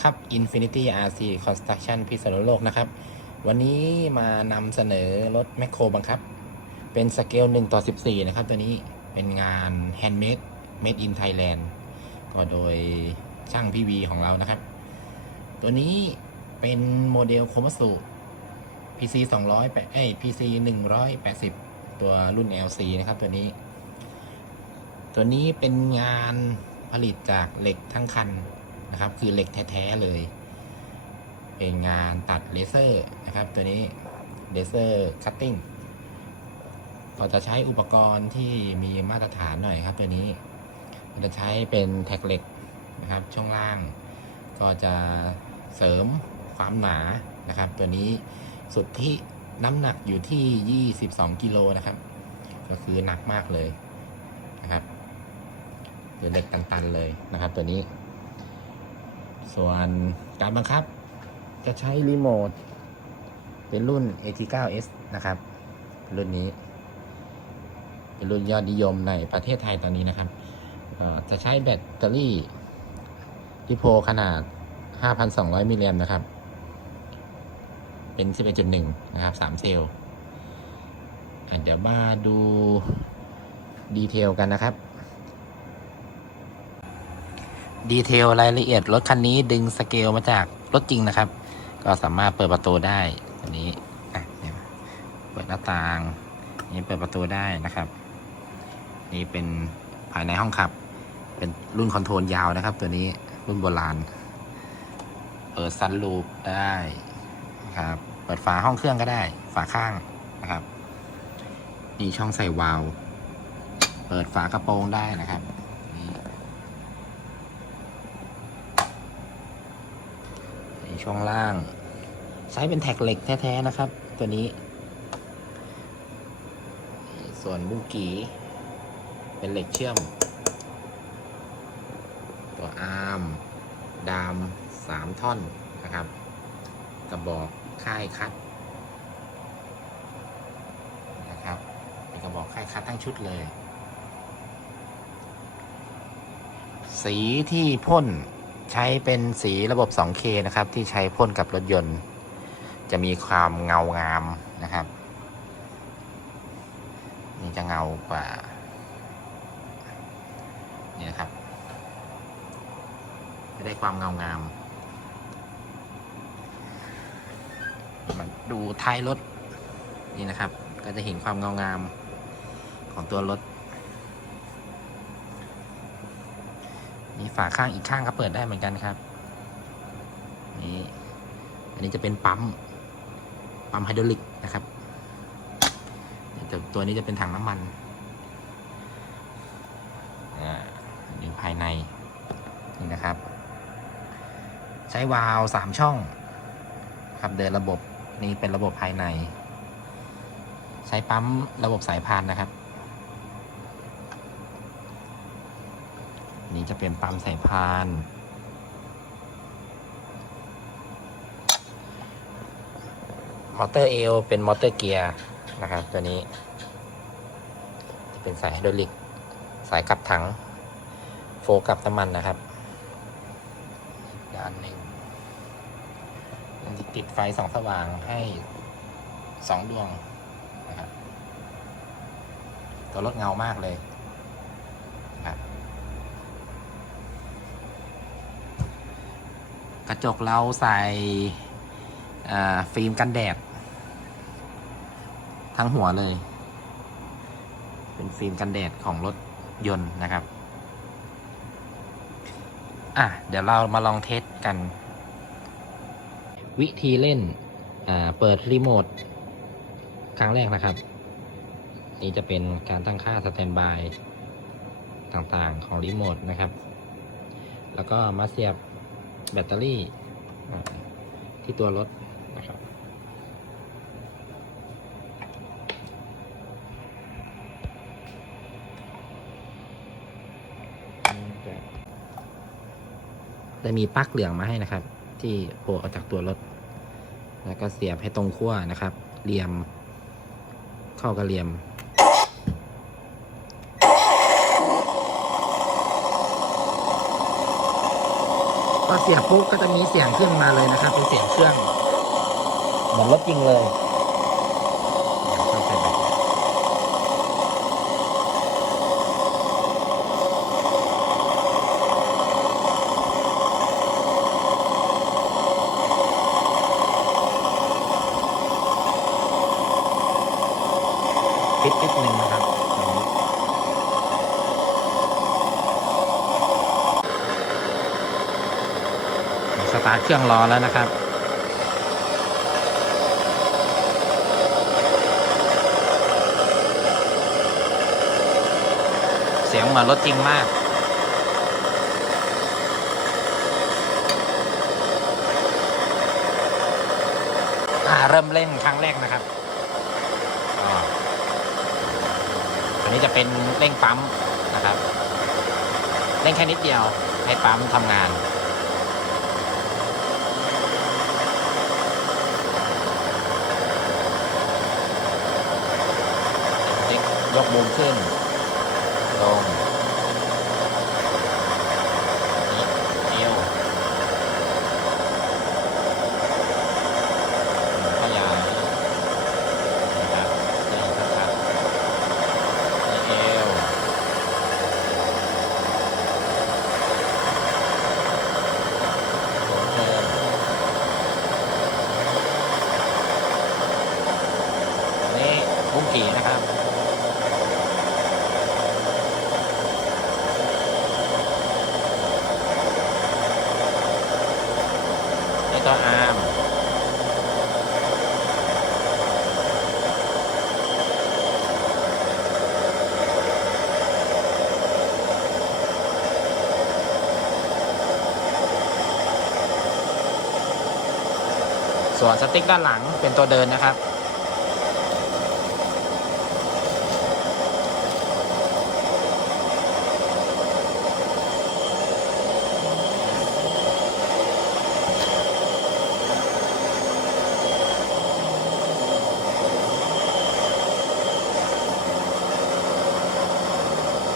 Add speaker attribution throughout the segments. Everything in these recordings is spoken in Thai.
Speaker 1: วัสดีครับ Infinity RC Construction พิษณุโลกนะครับ วันนี้มานำเสนอรถแมคโครบังคับ เป็นสเกล1ต่อ 14 นะครับ ตัวนี้เป็นงาน Handmade Made in Thailand ก็โดยช่างพีวีของเรานะครับ ตัวนี้เป็นโมเดลโคมัสุ PC 200เอ้ย PC 180 ตัวรุ่น LC นะครับตัวนี้ ตัวนี้เป็นงานผลิตจากเหล็กทั้งคัน นะครับ คือเหล็กแท้ๆเลย เป็นงานตัดเลเซอร์นะครับ ตัวนี้เลเซอร์คัตติ้งก็จะใช้อุปกรณ์ที่มีมาตรฐานหน่อยครับ ตัวนี้จะใช้เป็นแท็กเหล็กนะครับ ช่วงล่าง ก็จะเสริมความหนานะครับ ตัวนี้สุดที่น้ำหนักอยู่ที่ 22 กิโลนะครับ ก็คือหนักมากเลยนะครับหรือเหล็กตันๆเลยนะครับ ตัวนี้ ส่วนการบังคับจะใช้รีโมทเป็นรุ่น AT9S นะครับ รุ่นนี้ เป็นรุ่นยอดนิยมในประเทศไทยตอนนี้นะครับ จะใช้แบตเตอรี่ลิโพขนาด 5,200 มิลลิแอมป์นะครับ เป็น 11.1 นะครับ 3 เซลล์อะเดี๋ยวมาดูดีเทลกันนะครับ ดีเทลรายละเอียดรถคันนี้ดึงสเกลมาจากรถจริงนะครับ ก็สามารถเปิดประตูได้อันนี้เนี่ยเปิดหน้าต่างนี่เปิดประตูได้นะครับ นี่เป็นภายในห้องขับ เป็นรุ่นคอนโทรลยาวนะครับ ตัวนี้รุ่นโบราณ เปิดซันลูปได้นะครับ เปิดฝาห้องเครื่องก็ได้ ฝาข้างนะครับ นี่ช่องใส่วาล์วเปิดฝากระโปรงได้นะครับนี่นี่ ช่วงล่างใช้เป็นแท็กเหล็กแท้ๆนะครับ ตัวนี้ ส่วนบุ้งกีเป็นเหล็กเชื่อม ตัวอาร์มดามสามท่อนนะครับ กระบอกค่ายคัดนะครับ เป็นกระบอกค่ายคัดทั้งชุดเลย สีที่พ่น ใช้เป็นสีระบบ 2K นะครับ ที่ใช้พ่นกับรถยนต์ จะมีความเงางามนะครับ นี่จะเงากว่า นี่นะครับจะได้ความเงางาม มาดูท้ายรถ นี่นะครับ ก็จะเห็นความเงางามของตัวรถ นี่ฝาข้างอีกข้างก็เปิดได้เหมือนกันครับนี่อันนี้จะเป็นปั๊มปั๊มไฮดรอลิกนะครับต,ตัวนี้จะเป็นถังน้ำมันอ่าอยู่ภายในนี่นะครับ ใช้วาล์วสามช่องครับเดินระบบนี้เป็นระบบภายใน ใช้ปั๊มระบบสายพานนะครับ นี่จะเป็นปั๊มสายพาน มอเตอร์เอลเป็นมอเตอร์เกียร์นะครับ ตัวนี้ จะเป็นสายไฮดรอลิก สายกลับถัง โฟกับน้ำมันนะครับด้านหนึ่งติดไฟสองสว่างให้สองดวงนะครับ ตัวรถเงามากเลยนะครับ กระจกเราใส่ฟิล์มกันแดด ทั้งหัวเลย เป็นฟิล์มกันแดดของรถยนต์นะครับ อะ เดี๋ยวเรามาลองเทสกัน วิธีเล่นเปิดรีโมทครั้งแรกนะครับ นี่จะเป็นการตั้งค่าสแตนบายต่างๆของรีโมทนะครับ แล้วก็มาเสียบ แบตเตอรี่ที่ตัวรถนะครับจะมีปลั๊กเหลืองมาให้นะครับ ที่โผล่ออกจากตัวรถ แล้วก็เสียบให้ตรงขั้วนะครับเหลี่ยมเข้ากับเหลี่ยม พอเสียบปุ๊บก็จะมีเสียงขึ้นมาเลยนะครับเป็นเสียงเครื่องเหมือนรถจริงเลยต้องเป็นแบบนี้ปิดนิดนึงนะครับตรงนี้ ตาร์เครื่องรอแล้วนะครับเสียงเหมือนรถจริงมากอาเริ่มเล่นครั้งแรกนะครับอันนี้จะเป็นเร่งปั๊มนะครับ เร่งแค่นิดเดียวให้ปั๊มทำงาน ยกมุมขึ้น ลงเอวขยายนะครับนี่ครับนี่เอวเทิน นี่บุ้งกี่นะครับ นี่ตัวอาร์ม ส่วนสติ๊กด้านหลังเป็นตัวเดินนะครับ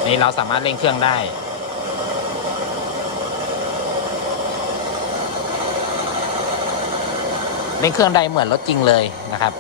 Speaker 1: นี่เราสามารถเร่งเครื่องได้ เป็นเครื่องไดเหมือนรถจริงเลยนะครับ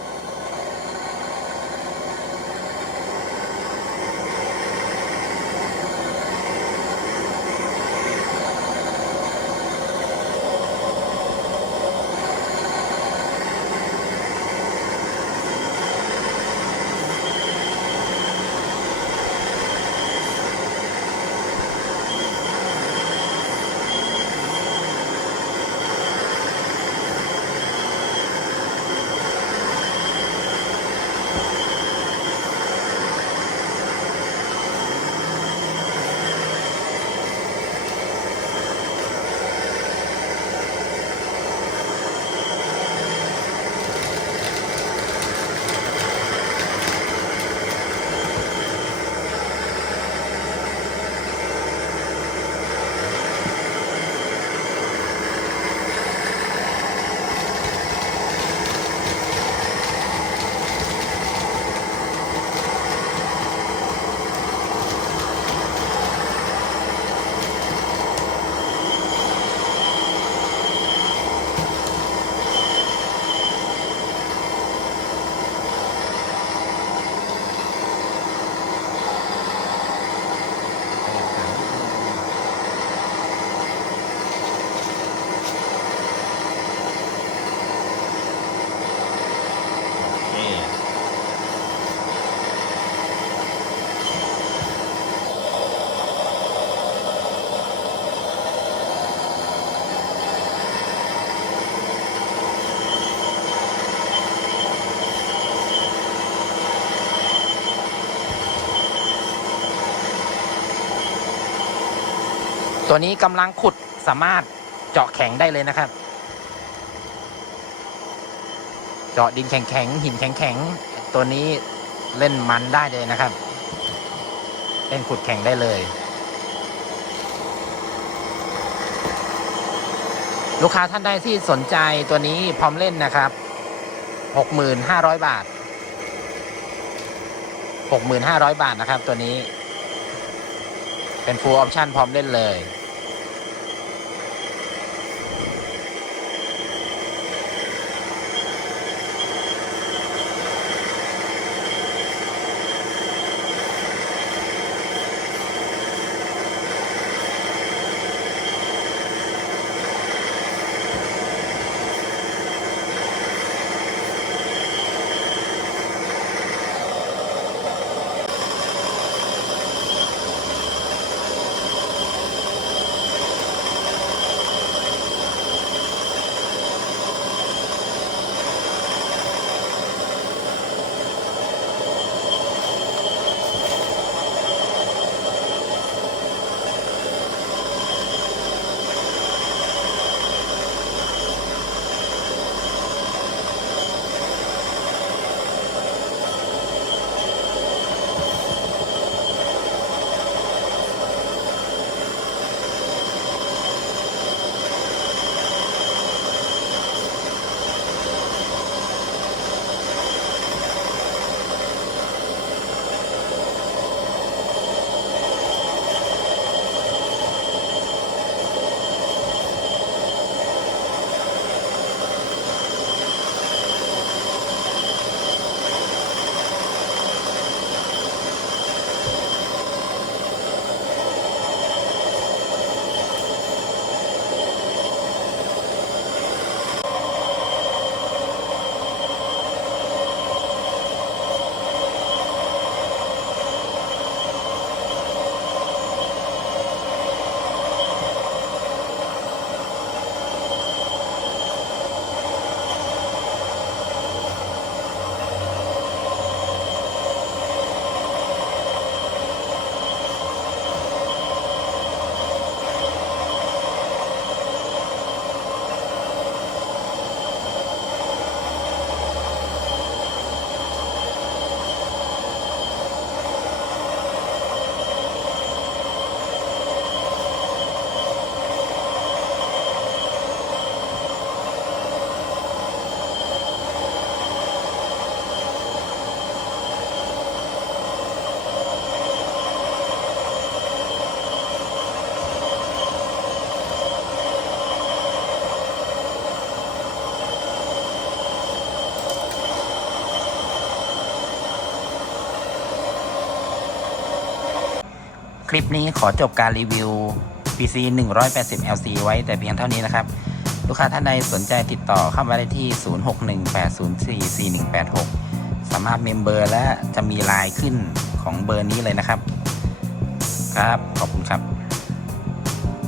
Speaker 1: ตัวนี้กำลังขุดสามารถเจาะแข็งได้เลยนะครับ เจาะดินแข็งๆหินแข็งๆตัวนี้เล่นมันได้เลยนะครับ เล่นขุดแข่งได้เลย ลูกค้าท่านใดที่สนใจตัวนี้พร้อมเล่นนะครับ 6,500บาท 6,500 บาทนะครับตัวนี้เป็น full option พร้อมเล่นเลย คลิปนี้ขอจบการรีวิว PC 180 LC ไว้แต่เพียงเท่านี้นะครับ ลูกค้าท่านใดสนใจติดต่อเข้ามาได้ที่ 0618044186 สามารถเมมเบอร์และจะมีไลน์ขึ้นของเบอร์นี้เลยนะครับ ครับ ขอบคุณครับ